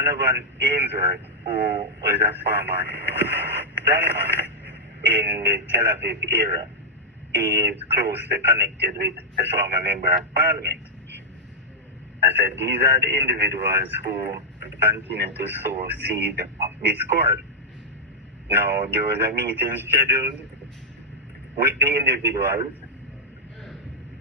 Donovan Ainsworth, who was a former planner in the Tel Aviv era, is closely connected with the former member of parliament. I said, these are the individuals who continue to sow seed of discord. Now, there was a meeting scheduled with the individuals.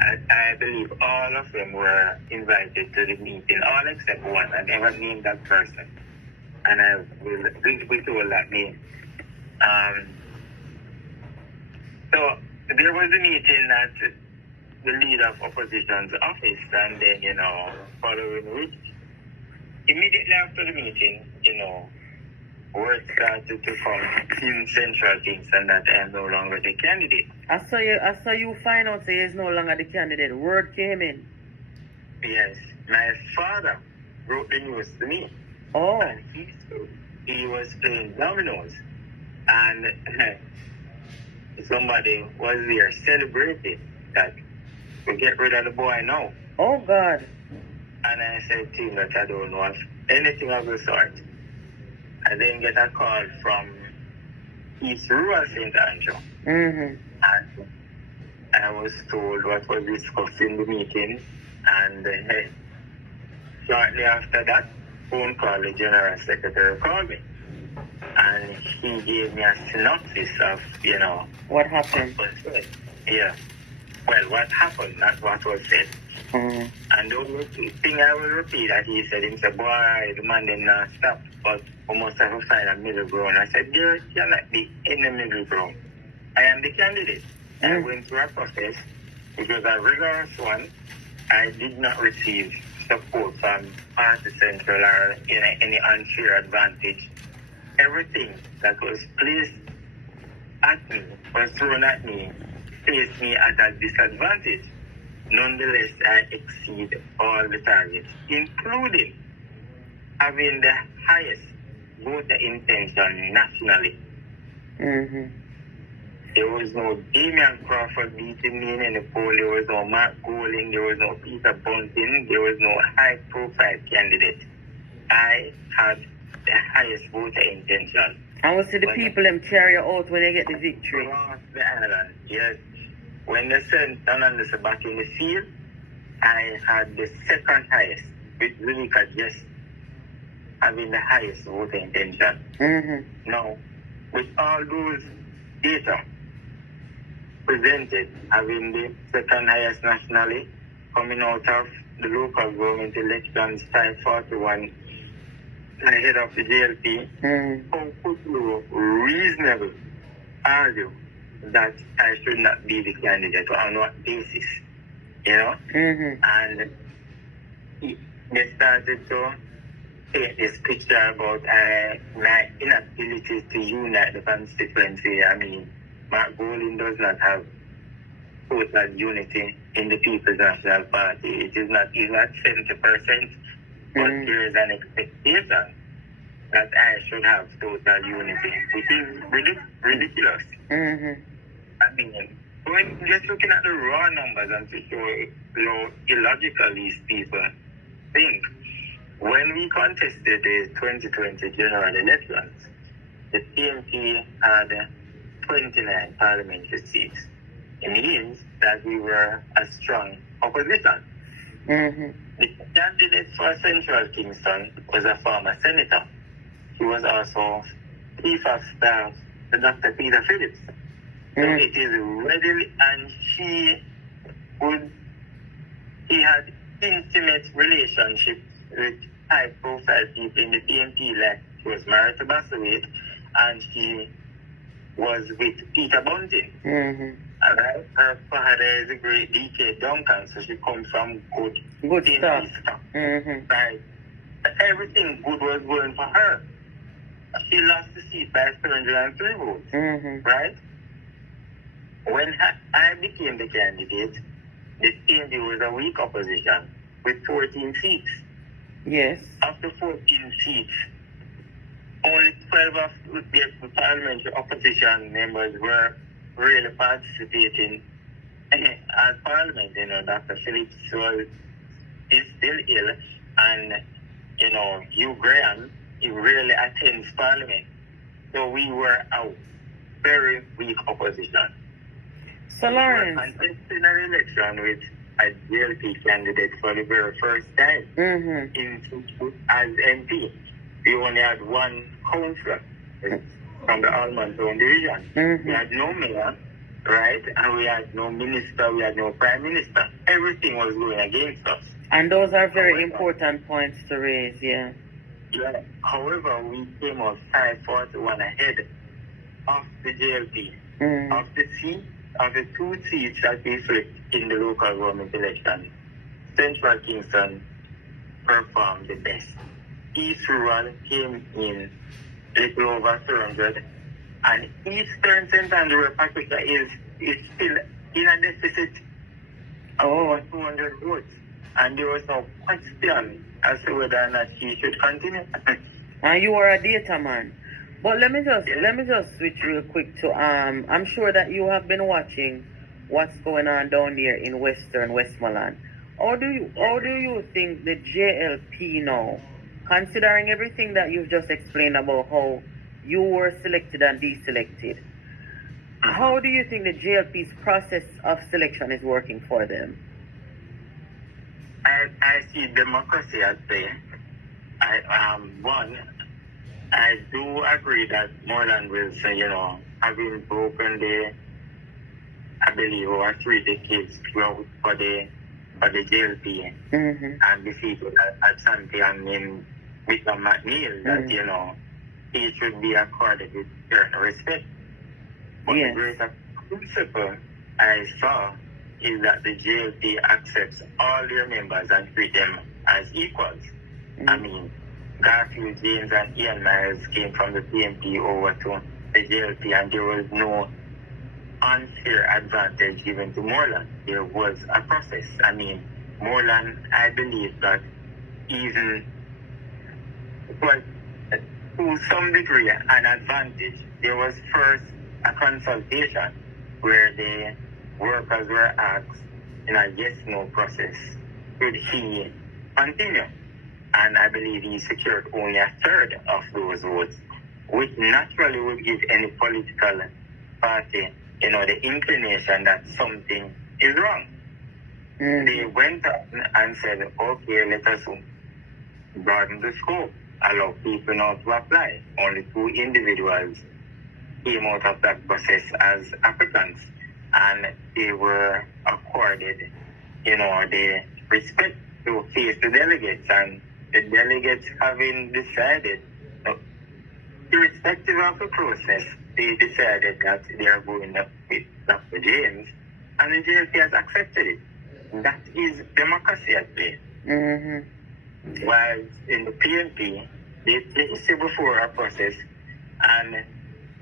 I believe all of them were invited to the meeting, all except one. I never named that person. And I will we told that name. So there was a meeting at the leader of opposition's office, and then, following which, immediately after the meeting, word started to come in Central Kingston that I am no longer the candidate. I saw you find out that he is no longer the candidate. Word came in. Yes. My father wrote the news to me. Oh. And he was playing dominoes. And somebody was there celebrating that we get rid of the boy now. Oh, God. And I said to him that I don't know anything of the sort. I then get a call from East Rural St. Andrew. Mm-hmm. And I was told what was discussed in the meeting. And shortly after that, phone call, the General Secretary called me. And he gave me a synopsis of, what happened. What was said. Yeah. Well, what happened, not what was said. Mm-hmm. And the only thing I will repeat that he said, boy, the man did not stop, but we must have to find a middle ground. I said, there cannot be any middle ground. I am the candidate. I went through a process, which was a rigorous one. I did not receive support from Party Central or any unfair advantage. Everything that was placed at me, was thrown at me, placed me at a disadvantage. Nonetheless, I exceed all the targets, including having the highest voter intention nationally. Mm-hmm. There was no Damian Crawford beating me in any poll. There was no Mark Goling. There was no Peter Bunting. There was no high-profile candidate. I had the highest voter intention. And we see the people them carry out when they get the victory. Across the island, yes. When they sent Donaldson back in the field, I had the second highest, with Zulika just having the highest voter intention. Mm-hmm. Now, with all those data presented, having the second highest nationally, coming out of the local government elections, 541 ahead of the JLP, how could you reasonably argue that I should not be the candidate? On what basis? Mm-hmm. And they started to paint this picture about my inability to unite the constituency. I mean, Mark Golding does not have total unity in the People's National Party. It is not 70%, but there is an expectation that I should have total unity, which is ridiculous. Mm-hmm. I mean, when just looking at the raw numbers and to show how illogical these people think, when we contested the 2020 general elections, the PMP had 29 parliamentary seats. It means that we were a strong opposition. Mm-hmm. The candidate for Central Kingston was a former senator. He was also chief of staff to Dr. Peter Phillips. So it is readily, and he had intimate relationships with high-profile people in the PMP, like she was married to Bassawit, and she was with Peter Bunting. Mm-hmm. All right? Her father is a great DK Duncan, so she comes from good stuff. Mm-hmm. Right? Everything good was going for her. She lost the seat by 303 votes. Mm-hmm. Right? When I became the candidate, the PMP was a weak opposition with 14 seats. Yes. Of the 14 seats, only 12 of the parliamentary opposition members were really participating at Parliament. Dr. Phillips is still ill, and Hugh Graham, he really attends Parliament. So we were a very weak opposition. So We were Lawrence, contesting an election with a JLP candidate for the very first time as MP. We only had one councillor from the Almontown division. We had no mayor, right? And we had no minister, we had no prime minister. Everything was going against us. and those are very important points to raise, yeah. Yeah. However, we came out 541 ahead of the JLP. Of the two seats that we flipped in the local government election, Central Kingston performed the best. East Rural came in little over 200, and Eastern St. Andrew Patricia is still in a deficit of over 200 votes, and there was no question as to whether or not she should continue. And you are a data man. But let me just switch real quick to I'm sure that you have been watching what's going on down there in Western Westmoreland. How do you think the JLP now, considering everything that you've just explained about how you were selected and deselected, how do you think the JLP's process of selection is working for them? I see democracy at play. I do agree that Moreland Wilson, having broken I believe, over 3 decades drought for the JLP and defeated a champion in Victor McNeil, that, he should be accorded with certain respect. But the greater principle I saw is that the JLP accepts all their members and treat them as equals. I mean, Garfield James and Ian Myers came from the PNP over to the JLP, and there was no unfair advantage given to Moreland. There was a process. I mean, Moreland, I believe that even, well, to some degree, an advantage. There was first a consultation where the workers were asked in a yes-no process, could he continue? And I believe he secured only a third of those votes, which naturally would give any political party, the inclination that something is wrong. They went on and said, okay, let us broaden the scope, allow people now to apply. Only 2 individuals came out of that process as applicants, and they were accorded, the respect to face the delegates, and the delegates having decided, irrespective of the process, they decided that they are going up with Dr. James, and the JLP has accepted it. That is democracy at play. While in the PNP, they place it before a process, and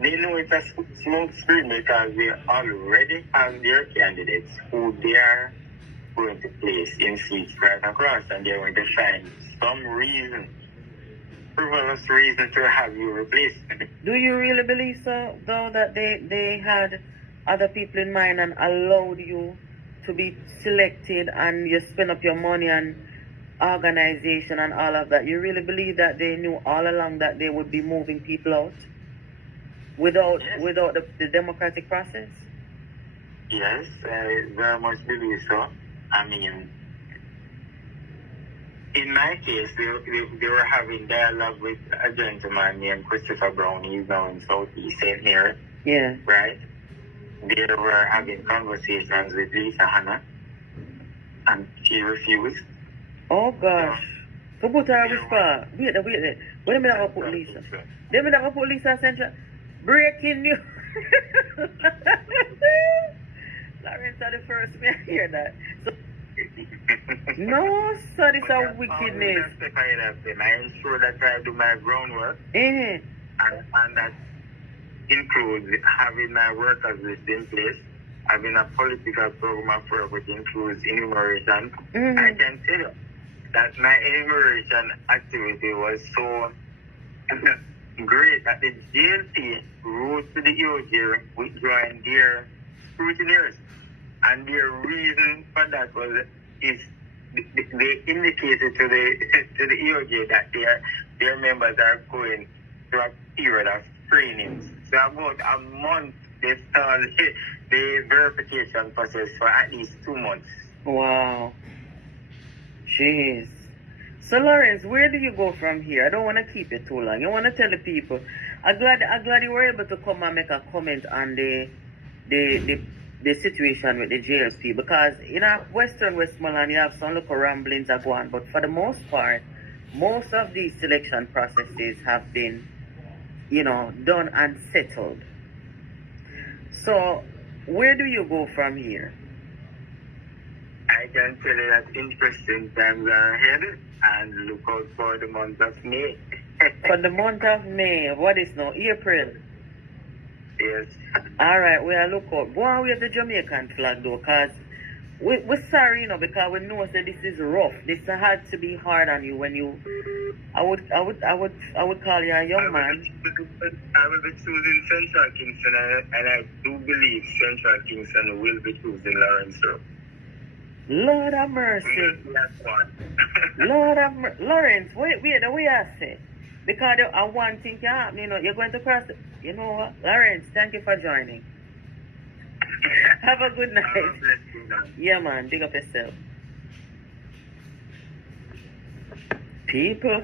they know it's a smoke screen because they already have their candidates who they are going to place in seats right across, and they're going to find some reason, frivolous reason to have you replaced. Do you really believe so, though, that they had other people in mind and allowed you to be selected, and you spend up your money and organization and all of that? You really believe that they knew all along that they would be moving people out without the democratic process? Yes, I very much believe so. I mean, in my case, they were having dialogue with a gentleman named Christopher Brown. He's now in Southeast St. Mary. Yeah. Right? They were having conversations with Lisa Hanna, and she refused. Oh gosh. So put her which part? Wait there. Wait a minute, I'll put Lisa. Then I'll put Lisa Central. Breaking news. Lawrence are the first me I hear that. So, no, sir, it's a wickedness. I ensure that I do my groundwork, and that includes having my workers list in place, having a political program of work which includes enumeration. I can tell you that my enumeration activity was so great that the JLP wrote to the EOJ withdrawing their scrutineers. And their reason for that is they indicated to the to the EOJ that their members are going through a period of trainings. So about a month they start the verification process for at least 2 months. Wow. Jeez. So Lawrence, where do you go from here? I don't want to keep it too long. You want to tell the people. I'm glad you were able to come and make a comment on the situation with the JLP, because in Western Westmoreland you have some local ramblings that go on, but for the most part, most of these selection processes have been, done and settled. So where do you go from here? I can tell you that interesting times are ahead, and look out for the month of May. For the month of May, what is now? April? Yes. Alright, we'll look out. Go on with the Jamaican flag though, because we're sorry, because we know that this is rough. This had to be hard on you when you. I would call you a young man. I will be choosing Central Kingston, and I do believe Central Kingston will be choosing Lawrence Rowe. Lord have mercy. That's one. Lord have mercy. Lawrence, wait, the way I say. Because one thing can happen, you're going to cross it. You know what? Lawrence, thank you for joining. Have a good night. Yeah, man, big up yourself. People.